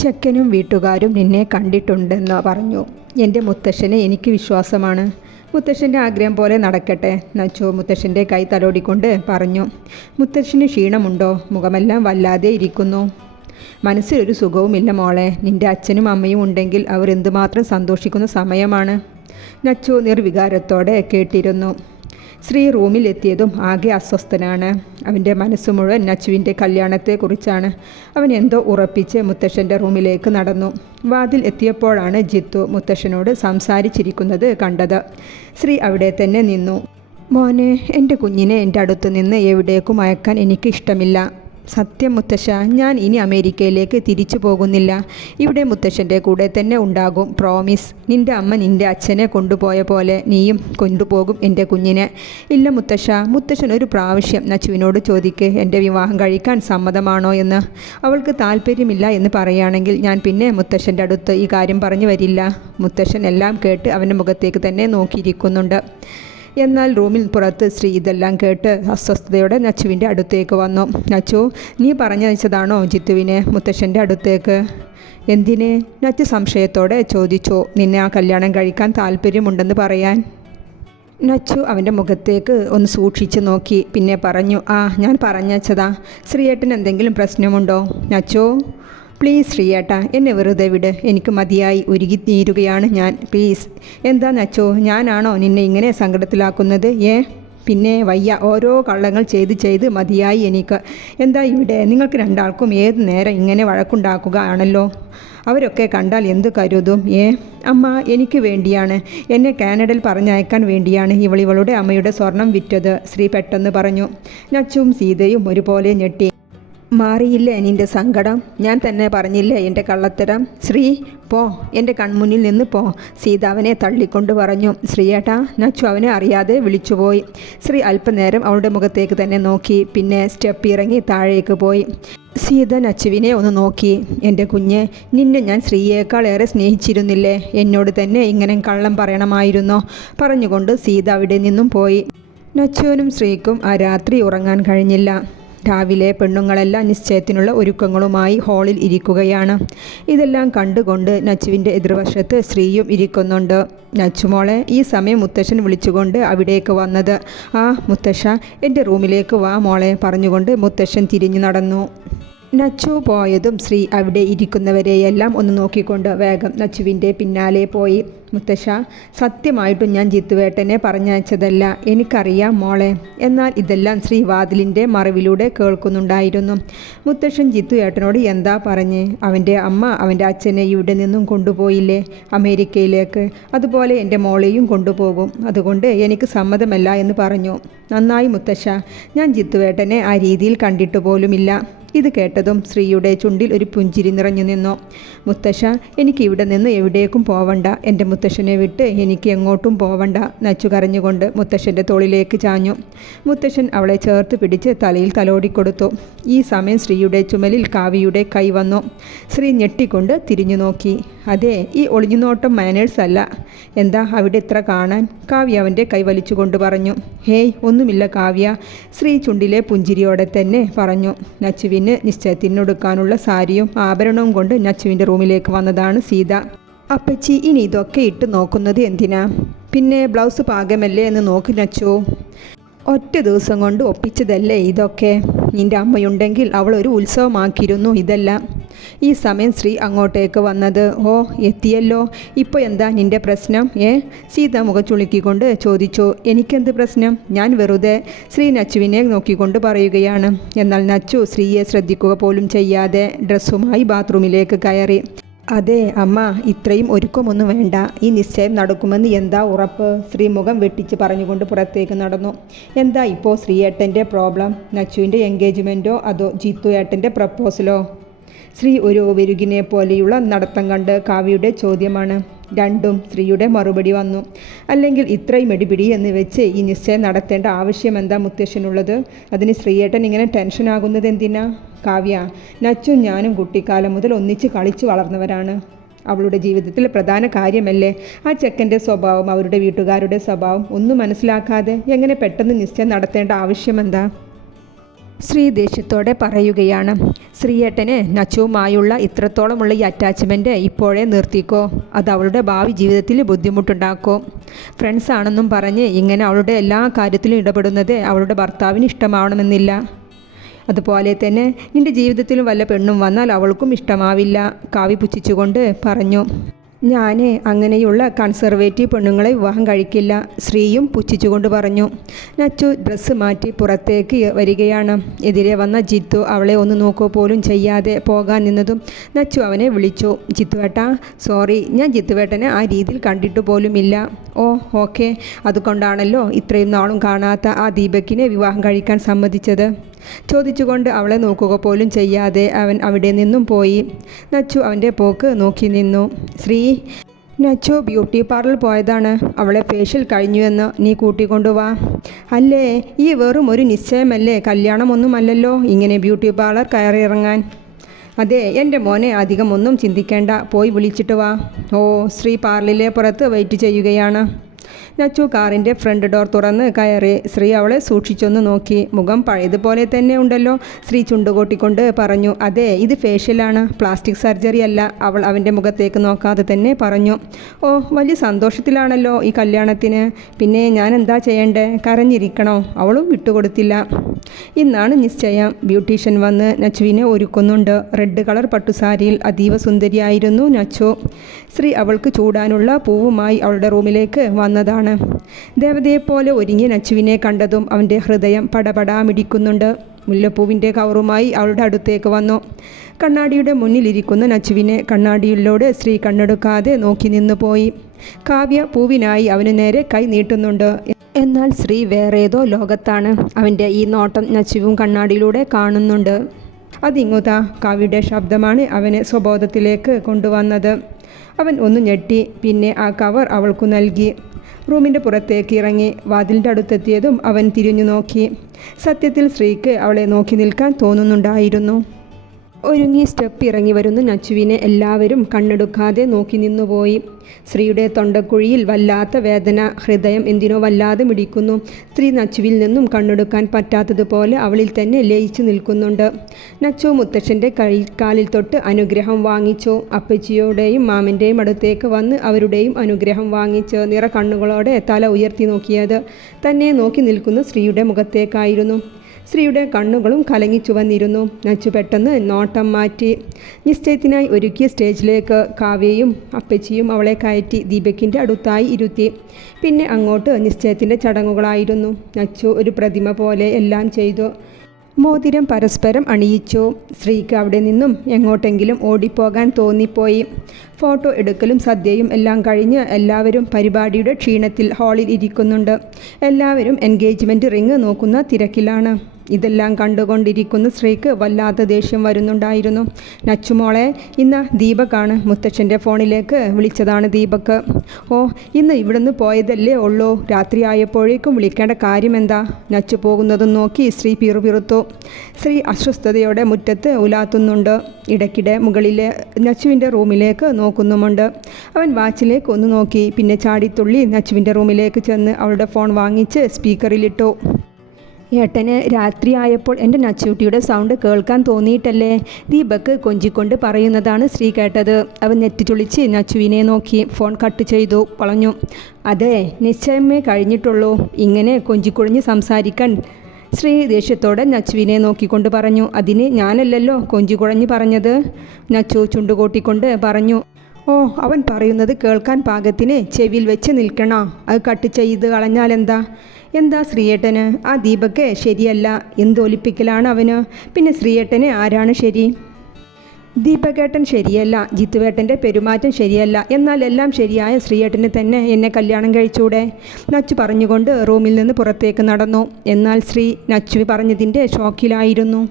ചെക്കനും വീട്ടുകാരും നിന്നെ കണ്ടിട്ടുണ്ടെന്ന് പറഞ്ഞു. എൻ്റെ മുത്തശ്ശനെ എനിക്ക് വിശ്വാസമാണ്. മുത്തശ്ശൻ്റെ ആഗ്രഹം പോലെ നടക്കട്ടെ. നച്ചു മുത്തശ്ശൻ്റെ കൈ തലോടിക്കൊണ്ട് പറഞ്ഞു. മുത്തശ്ശന് ക്ഷീണമുണ്ടോ? മുഖമെല്ലാം വല്ലാതെ ഇരിക്കുന്നു. മനസ്സിലൊരു സുഖവുമില്ല മോളെ. നിൻ്റെ അച്ഛനും അമ്മയും ഉണ്ടെങ്കിൽ അവർ എന്തുമാത്രം സന്തോഷിക്കുന്ന സമയമാണ്. നച്ചു നിർവികാരത്തോടെ കേട്ടിരുന്നു. ശ്രീ റൂമിലെത്തിയതും ആകെ അസ്വസ്ഥനാണ്. അവൻ്റെ മനസ്സ് മുഴുവൻ നച്ചുവിൻ്റെ കല്യാണത്തെക്കുറിച്ചാണ്. അവൻ എന്തോ ഉറപ്പിച്ച് മുത്തശ്ശൻ്റെ റൂമിലേക്ക് നടന്നു. വാതിൽ എത്തിയപ്പോഴാണ് ജിത്തു മുത്തശ്ശനോട് സംസാരിച്ചിരിക്കുന്നത് കണ്ടത്. ശ്രീ അവിടെ തന്നെ നിന്നു. മോനെ, എൻ്റെ കുഞ്ഞിനെ എൻ്റെ അടുത്ത് നിന്ന് എവിടേക്കും അയക്കാൻ എനിക്ക് ഇഷ്ടമില്ല. സത്യം മുത്തശ്ശ, ഞാൻ ഇനി അമേരിക്കയിലേക്ക് തിരിച്ചു പോകുന്നില്ല. ഇവിടെ മുത്തശ്ശൻ്റെ കൂടെ തന്നെ ഉണ്ടാകും. പ്രോമിസ്. നിൻ്റെ അമ്മ നിൻ്റെ അച്ഛനെ കൊണ്ടുപോയ പോലെ നീയും കൊണ്ടുപോകും എൻ്റെ കുഞ്ഞിനെ. ഇല്ല മുത്തശ്ശ. മുത്തശ്ശൻ ഒരു പ്രാവശ്യം നച്ചുവിനോട് ചോദിക്ക്, എൻ്റെ വിവാഹം കഴിക്കാൻ സമ്മതമാണോ എന്ന്. അവൾക്ക് താല്പര്യമില്ല എന്ന് പറയുകയാണെങ്കിൽ ഞാൻ പിന്നെ മുത്തശ്ശൻ്റെ അടുത്ത് ഈ കാര്യം പറഞ്ഞു വരില്ല. മുത്തശ്ശൻ എല്ലാം കേട്ട് അവൻ്റെ മുഖത്തേക്ക് തന്നെ നോക്കിയിരിക്കുന്നുണ്ട്. എന്നാൽ റൂമിൽ പുറത്ത് ശ്രീ ഇതെല്ലാം കേട്ട് അസ്വസ്ഥതയോടെ നച്ചുവിൻ്റെ അടുത്തേക്ക് വന്നു. നച്ചു, നീ പറഞ്ഞയച്ചതാണോ ജിത്തുവിനെ മുത്തശ്ശൻ്റെ അടുത്തേക്ക്? എന്തിന്? നച്ചു സംശയത്തോടെ ചോദിച്ചു. നിന്നെ ആ കല്യാണം കഴിക്കാൻ താല്പര്യമുണ്ടെന്ന് പറയാൻ. നച്ചു അവൻ്റെ മുഖത്തേക്ക് ഒന്ന് സൂക്ഷിച്ച് നോക്കി. പിന്നെ പറഞ്ഞു, ഞാൻ പറഞ്ഞയച്ചതാ. ശ്രീയേട്ടൻ എന്തെങ്കിലും പ്രശ്നമുണ്ടോ? നച്ചു, പ്ലീസ് ശ്രീയേട്ടാ, എന്നെ വെറുതെ വിട്. എനിക്ക് മതിയായി. ഉരുകിത്തീരുകയാണ് ഞാൻ. പ്ലീസ്. എന്താ നച്ചോ, ഞാനാണോ നിന്നെ ഇങ്ങനെ സങ്കടത്തിലാക്കുന്നത്? പിന്നെ വയ്യ. ഓരോ കള്ളങ്ങൾ ചെയ്ത് മതിയായി എനിക്ക്. എന്താ ഇവിടെ നിങ്ങൾക്ക് രണ്ടാൾക്കും ഏത് നേരം ഇങ്ങനെ വഴക്കുണ്ടാക്കുക ആണല്ലോ. അവരൊക്കെ കണ്ടാൽ എന്ത് കരുതും? അമ്മ, എനിക്ക് വേണ്ടിയാണ്. എന്നെ കാനഡയിൽ പറഞ്ഞയക്കാൻ വേണ്ടിയാണ് ഇവളുടെ അമ്മയുടെ സ്വർണം വിറ്റത്. ശ്രീ പെട്ടെന്ന് പറഞ്ഞു. നച്ചും സീതയും ഒരുപോലെ ഞെട്ടി. മാറിയില്ലേ നിൻ്റെ സങ്കടം? ഞാൻ തന്നെ പറഞ്ഞില്ലേ എൻ്റെ കള്ളത്തരം? ശ്രീ, പോ, എൻ്റെ കൺമുന്നിൽ നിന്ന് പോ. സീത അവനെ തള്ളിക്കൊണ്ട് പറഞ്ഞു. ശ്രീയേട്ടാ. നച്ചു അവനെ അറിയാതെ വിളിച്ചുപോയി. ശ്രീ അല്പനേരം അവളുടെ മുഖത്തേക്ക് തന്നെ നോക്കി. പിന്നെ സ്റ്റെപ്പ് ഇറങ്ങി താഴേക്ക് പോയി. സീത നച്ചുവിനെ ഒന്ന് നോക്കി. എൻ്റെ കുഞ്ഞ്, നിന്നെ ഞാൻ ശ്രീയേക്കാളേറെ സ്നേഹിച്ചിരുന്നില്ലേ? എന്നോട് തന്നെ ഇങ്ങനെ കള്ളം പറയണമായിരുന്നോ? പറഞ്ഞുകൊണ്ട് സീത അവിടെ നിന്നും പോയി. നച്ചുവിനും ശ്രീക്കും ആ രാത്രി ഉറങ്ങാൻ കഴിഞ്ഞില്ല. രാവിലെ പെണ്ണുങ്ങളെല്ലാം നിശ്ചയത്തിനുള്ള ഒരുക്കങ്ങളുമായി ഹാളിൽ ഇരിക്കുകയാണ്. ഇതെല്ലാം കണ്ടുകൊണ്ട് നച്ചുവിൻ്റെ എതിർവശത്ത് ശ്രീയും ഇരിക്കുന്നുണ്ട്. നച്ചുമോളെ, ഈ സമയം മുത്തശ്ശൻ വിളിച്ചുകൊണ്ട് അവിടേക്ക് വന്നത്. മുത്തശ്ശ, എൻ്റെ റൂമിലേക്ക് വാ മോളെ പറഞ്ഞുകൊണ്ട് മുത്തശ്ശൻ തിരിഞ്ഞു നടന്നു. നച്ചു പോയതും ശ്രീ അവിടെ ഇരിക്കുന്നവരെയെല്ലാം ഒന്ന് നോക്കിക്കൊണ്ട് വേഗം നച്ചുവിൻ്റെ പിന്നാലെ പോയി. മുത്തശ്ശ, സത്യമായിട്ടും ഞാൻ ജിത്തുവേട്ടനെ പറഞ്ഞയച്ചതല്ല. എനിക്കറിയാം മോളെ. എന്നാൽ ഇതെല്ലാം ശ്രീ വാതിലിൻ്റെ മറവിലൂടെ കേൾക്കുന്നുണ്ടായിരുന്നു. മുത്തശ്ശൻ ജിത്തുവേട്ടനോട് എന്താ പറഞ്ഞ്? അവൻ്റെ അമ്മ അവൻ്റെ അച്ഛനെ ഇവിടെ നിന്നും കൊണ്ടുപോയില്ലേ അമേരിക്കയിലേക്ക്? അതുപോലെ എൻ്റെ മോളെയും കൊണ്ടുപോകും. അതുകൊണ്ട് എനിക്ക് സമ്മതമല്ല എന്ന് പറഞ്ഞു. നന്നായി മുത്തശ്ശ. ഞാൻ ജിത്തുവേട്ടനെ ആ രീതിയിൽ കണ്ടിട്ട് പോലുമില്ല. ഇത് കേട്ടതും ശ്രീയുടെ ചുണ്ടിൽ ഒരു പുഞ്ചിരി നിറഞ്ഞു നിന്നു. മുത്തശ്ശ, എനിക്ക് ഇവിടെ നിന്ന് എവിടേക്കും പോവണ്ട. എൻ്റെ മുത്തശ്ശനെ വിട്ട് എനിക്ക് എങ്ങോട്ടും പോവണ്ട. നച്ചു കരഞ്ഞുകൊണ്ട് മുത്തശ്ശൻ്റെ തോളിലേക്ക് ചാഞ്ഞു. മുത്തശ്ശൻ അവളെ ചേർത്ത് പിടിച്ച് തലയിൽ തലോടിക്കൊടുത്തു. ഈ സമയം ശ്രീയുടെ ചുമലിൽ കാവ്യയുടെ കൈ വന്നു. ശ്രീ ഞെട്ടിക്കൊണ്ട് തിരിഞ്ഞു നോക്കി. അതെ, ഈ ഒളിഞ്ഞുനോട്ടം മാനേഴ്സ് അല്ല. എന്താ അവിടെ ഇത്ര കാണാൻ? കാവ്യ അവൻ്റെ കൈ വലിച്ചുകൊണ്ട് പറഞ്ഞു. ഹേയ്, ഒന്നുമില്ല കാവ്യ. ശ്രീ ചുണ്ടിലെ പുഞ്ചിരിയോടെ തന്നെ പറഞ്ഞു. നച്ചുവിന് നിശ്ചയത്തിനൊടുക്കാനുള്ള സാരിയും ആഭരണവും കൊണ്ട് നച്ചുവിൻ്റെ റൂമിലേക്ക് വന്നതാണ് സീത. അപ്പച്ചി, ഇനി ഇതൊക്കെ ഇട്ട് നോക്കുന്നത് എന്തിനാ? പിന്നെ ബ്ലൗസ് പാകമല്ലേ എന്ന് നോക്കി നച്ചു. ഒറ്റ ദിവസം കൊണ്ട് ഒപ്പിച്ചതല്ലേ ഇതൊക്കെ? നിൻ്റെ അമ്മയുണ്ടെങ്കിൽ അവൾ ഒരു ഉത്സവമാക്കിയിരുന്നു ഇതെല്ലാം. ഈ സമയം ശ്രീ അങ്ങോട്ടേക്ക് വന്നത്. എത്തിയല്ലോ. ഇപ്പോൾ എന്താ നിൻ്റെ പ്രശ്നം? സീത മുഖം ചുളുക്കിക്കൊണ്ട് ചോദിച്ചു. എനിക്കെന്ത് പ്രശ്നം? ഞാൻ വെറുതെ. ശ്രീ നച്ചുവിനെ നോക്കിക്കൊണ്ട് പറയുകയാണ്. എന്നാൽ നച്ചു ശ്രീയെ ശ്രദ്ധിക്കുക പോലും ചെയ്യാതെ ഡ്രസ്സുമായി ബാത്റൂമിലേക്ക് കയറി. അതെ അമ്മ, ഇത്രയും ഒരുക്കമൊന്നും വേണ്ട. ഈ നിശ്ചയം നടക്കുമെന്ന് എന്താ ഉറപ്പ്? ശ്രീ മുഖം വെട്ടിച്ച് പറഞ്ഞുകൊണ്ട് പുറത്തേക്ക് നടന്നു. എന്താ ഇപ്പോൾ ശ്രീയേട്ടൻ്റെ പ്രോബ്ലം? നച്ചുവിൻ്റെ എൻഗേജ്മെൻറ്റോ അതോ ജിത്തു ഏട്ടൻ്റെ പ്രപ്പോസലോ? ശ്രീ ഒരു വെരുകിനെ പോലെയുള്ള നടത്തം കണ്ട് കാവ്യയുടെ ചോദ്യമാണ്. രണ്ടും. ശ്രീയുടെ മറുപടി വന്നു. അല്ലെങ്കിൽ ഇത്രയും എടിപിടി എന്ന് വെച്ച് ഈ നിശ്ചയം നടത്തേണ്ട ആവശ്യം എന്താ മുത്തശ്ശനുള്ളത്? അതിന് ശ്രീയേട്ടൻ ഇങ്ങനെ ടെൻഷനാകുന്നത് എന്തിനാ? കാവ്യ, നച്ചും ഞാനും കുട്ടിക്കാലം മുതൽ ഒന്നിച്ച് കളിച്ചു വളർന്നവരാണ്. അവളുടെ ജീവിതത്തിൽ പ്രധാന കാര്യമല്ലേ ആ ചെക്കൻ്റെ സ്വഭാവം, അവരുടെ വീട്ടുകാരുടെ സ്വഭാവം ഒന്നും മനസ്സിലാക്കാതെ എങ്ങനെ പെട്ടെന്ന് നിശ്ചയം നടത്തേണ്ട ആവശ്യമെന്താ? ശ്രീ ദേഷ്യത്തോടെ പറയുകയാണ്. ശ്രീയേട്ടന് നച്ചുവുമായുള്ള ഇത്രത്തോളമുള്ള ഈ അറ്റാച്ച്മെൻറ്റ് ഇപ്പോഴേ നിർത്തിക്കോ. അത് അവളുടെ ഭാവി ജീവിതത്തിൽ ബുദ്ധിമുട്ടുണ്ടാക്കും. ഫ്രണ്ട്സ് ആണെന്നും പറഞ്ഞ് ഇങ്ങനെ അവളുടെ എല്ലാ കാര്യത്തിലും ഇടപെടുന്നത് അവളുടെ ഭർത്താവിന് ഇഷ്ടമാവണമെന്നില്ല. അതുപോലെ തന്നെ നിൻ്റെ ജീവിതത്തിലും വല്ല പെണ്ണും വന്നാൽ അവൾക്കും ഇഷ്ടമാവില്ല. കാവ്യ പുച്ഛിച്ചുകൊണ്ട് പറഞ്ഞു. ഞാൻ അങ്ങനെയുള്ള കൺസർവേറ്റീവ് പെണ്ണുങ്ങളെ വിവാഹം കഴിക്കില്ല. ശ്രീയും പുച്ഛിച്ചുകൊണ്ട് പറഞ്ഞു. നച്ചു ഡ്രസ്സ് മാറ്റി പുറത്തേക്ക് വരികയാണ്. എതിരെ വന്ന ജിത്തു അവളെ ഒന്ന് നോക്കുക പോലും ചെയ്യാതെ പോകാൻ നിന്നതും നച്ചു അവനെ വിളിച്ചു. ജിത്തുവേട്ടാ, സോറി, ഞാൻ ജിത്തുവേട്ടനെ ആ രീതിയിൽ കണ്ടിട്ട് പോലുമില്ല. ഓ ഓക്കെ, അതുകൊണ്ടാണല്ലോ ഇത്രയും നാളും കാണാത്ത ആ ദീപക്കിനെ വിവാഹം കഴിക്കാൻ സമ്മതിച്ചത്. ചോദിച്ചുകൊണ്ട് അവളെ നോക്കുക പോലും ചെയ്യാതെ അവൻ അവിടെ നിന്നും പോയി. നച്ചു അവൻ്റെ പോക്ക് നോക്കി നിന്നു. ശ്രീ, നച്ചു ബ്യൂട്ടി പാർലർ പോയതാണ്. അവളെ ഫേഷ്യൽ കഴിഞ്ഞുവെന്ന് നീ കൂട്ടിക്കൊണ്ടുവാ. അല്ലേ, ഈ വെറും ഒരു നിശ്ചയമല്ലേ, കല്യാണമൊന്നുമല്ലല്ലോ ഇങ്ങനെ ബ്യൂട്ടി പാർലർ കയറിയിറങ്ങാൻ. അതെ, എൻ്റെ മോനെ അധികം ഒന്നും ചിന്തിക്കേണ്ട, പോയി വിളിച്ചിട്ട് വാ. ഓ, ശ്രീ പാർലറിലെ പുറത്ത് വെയിറ്റ് ചെയ്യുകയാണ്. നച്ചു കാറിൻ്റെ ഫ്രണ്ട് ഡോർ തുറന്ന് കയറി. ശ്രീ അവളെ സൂക്ഷിച്ചൊന്ന് നോക്കി. മുഖം പഴയതുപോലെ തന്നെ ഉണ്ടല്ലോ. ശ്രീ ചുണ്ടുകൊട്ടിക്കൊണ്ട് പറഞ്ഞു. അതെ, ഇത് ഫേഷ്യലാണ്, പ്ലാസ്റ്റിക് സർജറി അല്ല. അവൾ അവൻ്റെ മുഖത്തേക്ക് നോക്കാതെ തന്നെ പറഞ്ഞു. ഓ, വലിയ സന്തോഷത്തിലാണല്ലോ ഈ കല്യാണത്തിന്. പിന്നെ ഞാൻ എന്താ ചെയ്യണ്ടേ, കരഞ്ഞിരിക്കണോ? അവളും വിട്ടുകൊടുത്തില്ല. ഇന്നാണ് നിശ്ചയം. ബ്യൂട്ടീഷ്യൻ വന്ന് നച്ചുവിനെ ഒരുക്കുന്നുണ്ട്. റെഡ് കളർ പട്ടുസാരിയിൽ അതീവ സുന്ദരിയായിരുന്നു നച്ചു. ശ്രീ അവൾക്ക് ചൂടാനുള്ള പൂവുമായി അവളുടെ റൂമിലേക്ക് വന്നതാണ്. ദേവതയെപ്പോലെ ഒരുങ്ങിയ നച്ചുവിനെ കണ്ടതും അവൻ്റെ ഹൃദയം പടപടാ മിടിക്കുന്നുണ്ട്. മുല്ലപ്പൂവിൻ്റെ കവറുമായി അവളുടെ അടുത്തേക്ക് വന്നു. കണ്ണാടിയുടെ മുന്നിലിരിക്കുന്ന നച്ചുവിനെ കണ്ണാടിയിലൂടെ ശ്രീ കണ്ണെടുക്കാതെ നോക്കി നിന്നു പോയി. കാവ്യ പൂവിനായി അവന് നേരെ കൈ നീട്ടുന്നുണ്ട്. എന്നാൽ ശ്രീ വേറേതോ ലോകത്താണ്. അവൻ്റെ ഈ നോട്ടം നച്ചുവും കണ്ണാടിയിലൂടെ കാണുന്നുണ്ട്. അതിങ്ങുതാ കാവ്യയുടെ ശബ്ദമാണ് അവനെ സ്വബോധത്തിലേക്ക് കൊണ്ടുവന്നത്. അവൻ ഒന്ന് ഞെട്ടി. പിന്നെ ആ കവർ അവൾക്കു നൽകി. റൂമിൻ്റെ പുറത്തേക്ക് ഇറങ്ങി. വാതിലിൻ്റെ അടുത്തെത്തിയതും അവൻ തിരിഞ്ഞു നോക്കി. സത്യത്തിൽ ശ്രീക്ക് അവളെ നോക്കി നിൽക്കാൻ തോന്നുന്നുണ്ടായിരുന്നു. ഒരുങ്ങി സ്റ്റെപ്പ് ഇറങ്ങി വരുന്ന നച്ചുവിനെ എല്ലാവരും കണ്ണെടുക്കാതെ നോക്കി നിന്നുപോയി. ശ്രീയുടെ തൊണ്ടക്കുഴിയിൽ വല്ലാത്ത വേദന. ഹൃദയം എന്തിനോ വല്ലാതെ മിടിക്കുന്നു. സ്ത്രീ നച്ചുവിൽ നിന്നും കണ്ണെടുക്കാൻ പറ്റാത്തതുപോലെ അവളിൽ തന്നെ ലയിച്ചു നിൽക്കുന്നുണ്ട്. നച്ചു മുത്തശ്ശൻ്റെ കാലിൽ തൊട്ട് അനുഗ്രഹം വാങ്ങിച്ചു. അപ്പച്ചിയുടെയും മാമൻ്റെയും അടുത്തേക്ക് വന്ന് അവരുടെയും അനുഗ്രഹം വാങ്ങിച്ച് നിറ കണ്ണുകളോടെ തല ഉയർത്തി നോക്കിയത് തന്നെ നോക്കി നിൽക്കുന്ന സ്ത്രീയുടെ മുഖത്തേക്കായിരുന്നു. ശ്രീയുടെ കണ്ണുകളും കലങ്ങിച്ചു വന്നിരുന്നു. നച്ചു പെട്ടെന്ന് നോട്ടം മാറ്റി. നിശ്ചയത്തിനായി ഒരുക്കിയ സ്റ്റേജിലേക്ക് കാവ്യയും അപ്പച്ചിയും അവളെ കയറ്റി ദീപക്കിൻ്റെ അടുത്തായി ഇരുത്തി. പിന്നെ അങ്ങോട്ട് നിശ്ചയത്തിൻ്റെ ചടങ്ങുകളായിരുന്നു. നച്ചു ഒരു പ്രതിമ പോലെ എല്ലാം ചെയ്തു. മോതിരം പരസ്പരം അണിയിച്ചു. ശ്രീക്ക് അവിടെ നിന്നും എങ്ങോട്ടെങ്കിലും ഓടിപ്പോകാൻ തോന്നിപ്പോയി. ഫോട്ടോ എടുക്കലും സദ്യയും എല്ലാം കഴിഞ്ഞ് എല്ലാവരും പരിപാടിയുടെ ക്ഷീണത്തിൽ ഹാളിൽ ഇരിക്കുന്നുണ്ട്. എല്ലാവരും എൻഗേജ്മെൻറ്റ് റിങ് നോക്കുന്ന തിരക്കിലാണ്. ഇതെല്ലാം കണ്ടുകൊണ്ടിരിക്കുന്ന സ്ത്രീക്ക് വല്ലാത്ത ദേഷ്യം വരുന്നുണ്ടായിരുന്നു. നച്ചുമോളെ, ഇന്ന് ദീപക്കാണ്. മുത്തച്ഛൻ്റെ ഫോണിലേക്ക് വിളിച്ചതാണ് ദീപക്ക്. ഓ, ഇന്ന് ഇവിടുന്ന് പോയതല്ലേ ഉള്ളൂ, രാത്രിയായപ്പോഴേക്കും വിളിക്കേണ്ട കാര്യമെന്താ? നച്ചു പോകുന്നതും നോക്കി ശ്രീ പിറുപിറുത്തു. ശ്രീ അസ്വസ്ഥതയോടെ മുറ്റത്ത് ഉലാത്തുന്നുണ്ട്. ഇടയ്ക്കിടെ മുകളിലെ നച്ചുവിൻ്റെ റൂമിലേക്ക് നോക്കുന്നുമുണ്ട്. അവൻ വാച്ചിലേക്ക് ഒന്ന് നോക്കി. പിന്നെ ചാടിത്തുള്ളി നച്ചുവിൻ്റെ റൂമിലേക്ക് ചെന്ന് അവളുടെ ഫോൺ വാങ്ങിച്ച് സ്പീക്കറിലിട്ടു. ഏട്ടന് രാത്രിയായപ്പോൾ എൻ്റെ നച്ചൂട്ടിയുടെ സൗണ്ട് കേൾക്കാൻ തോന്നിയിട്ടല്ലേ? ദീപക്ക് കൊഞ്ചിക്കൊണ്ട് പറയുന്നതാണ് ശ്രീ കേട്ടത്. അവൻ നെറ്റിച്ചുളിച്ച് നച്ചുവിനെ നോക്കി ഫോൺ കട്ട് ചെയ്തു പറഞ്ഞു. അതെ, നിശ്ചയമേ കഴിഞ്ഞിട്ടുള്ളൂ. ഇങ്ങനെ കൊഞ്ചിക്കുഴഞ്ഞ് സംസാരിക്കാൻ ശ്രീ ദേഷ്യത്തോടെ നച്ചുവിനെ നോക്കിക്കൊണ്ട് പറഞ്ഞു. അതിന് ഞാനല്ലല്ലോ കൊഞ്ചിക്കുഴഞ്ഞ് പറഞ്ഞത്. നച്ചു ചുണ്ടുകൂട്ടിക്കൊണ്ട് പറഞ്ഞു. ഓ, അവൻ പറയുന്നത് കേൾക്കാൻ പാകത്തിന് ചെവിയിൽ വെച്ച് നിൽക്കണോ? അത് കട്ട് ചെയ്ത് കളഞ്ഞാലെന്താ? എന്താ ശ്രീയേട്ടന്? ആ ദീപക്ക് ശരിയല്ല. എന്തൊലിപ്പിക്കലാണ് അവന്. പിന്നെ ശ്രീയേട്ടന് ആരാണ് ശരി? ദീപകേട്ടൻ ശരിയല്ല, ജിത്തുവേട്ടൻ്റെ പെരുമാറ്റം ശരിയല്ല. എന്നാൽ എല്ലാം ശരിയായ ശ്രീയേട്ടന് തന്നെ എന്നെ കല്യാണം കഴിച്ചൂടെ? നച്ചു പറഞ്ഞുകൊണ്ട് റൂമിൽ നിന്ന് പുറത്തേക്ക് നടന്നു. എന്നാൽ ശ്രീ നച്ചു പറഞ്ഞതിൻ്റെ ഷോക്കിലായിരുന്നു.